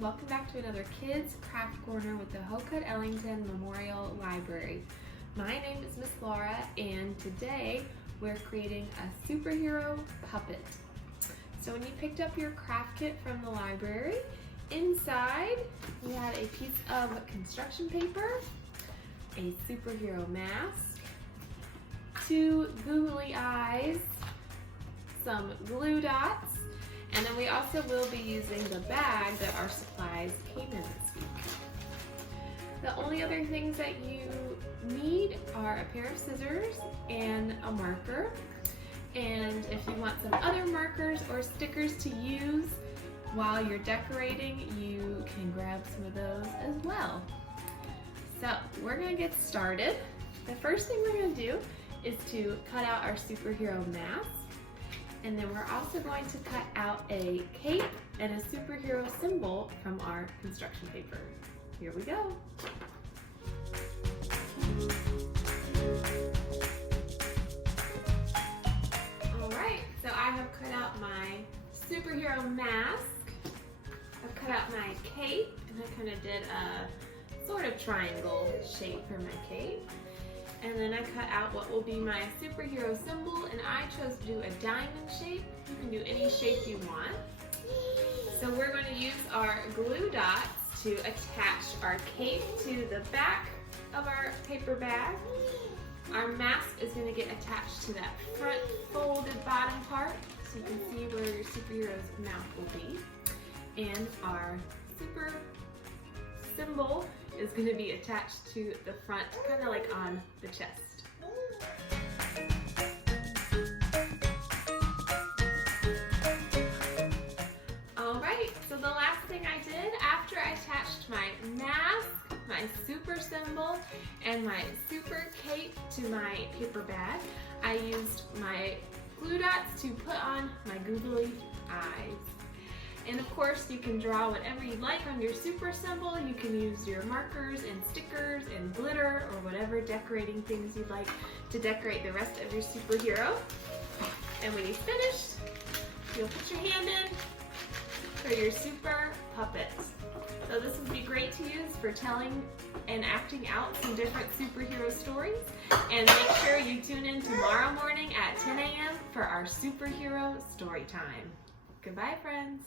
Welcome back to another Kids Craft Corner with the Hocutt-Ellington Memorial Library. My name is Miss Laura, and today we're creating a superhero puppet. So when you picked up your craft kit from the library, inside we had a piece of construction paper, a superhero mask, two googly eyes, some glue dots, and then we also will be using the bag that our supplies came in this week. The only other things that you need are a pair of scissors and a marker. And if you want some other markers or stickers to use while you're decorating, you can grab some of those as well. So we're gonna get started. The first thing we're gonna do is to cut out our superhero mask. And then we're also going to cut out a cape and a superhero symbol from our construction paper. Here we go. All right, so I have cut out my superhero mask. I've cut out my cape, and I kind of did a sort of triangle shape for my cape. And then I cut out what will be my superhero symbol, and I chose to do a diamond shape. You can do any shape you want. So we're going to use our glue dots to attach our cape to the back of our paper bag. Our mask is going to get attached to that front folded bottom part, so you can see where your superhero's mouth will be. And our super symbol is going to be attached to the front, kind of like on the chest. Alright, so the last thing I did after I attached my mask, my super symbol, and my super cape to my paper bag, I used my glue dots to put on my googly eyes. And of course, you can draw whatever you like on your super symbol. You can use your markers and stickers and glitter or whatever decorating things you'd like to decorate the rest of your superhero. And when you've finished, you'll put your hand in for your super puppet. So this would be great to use for telling and acting out some different superhero stories. And make sure you tune in tomorrow morning at 10 a.m. for our superhero story time. Goodbye, friends.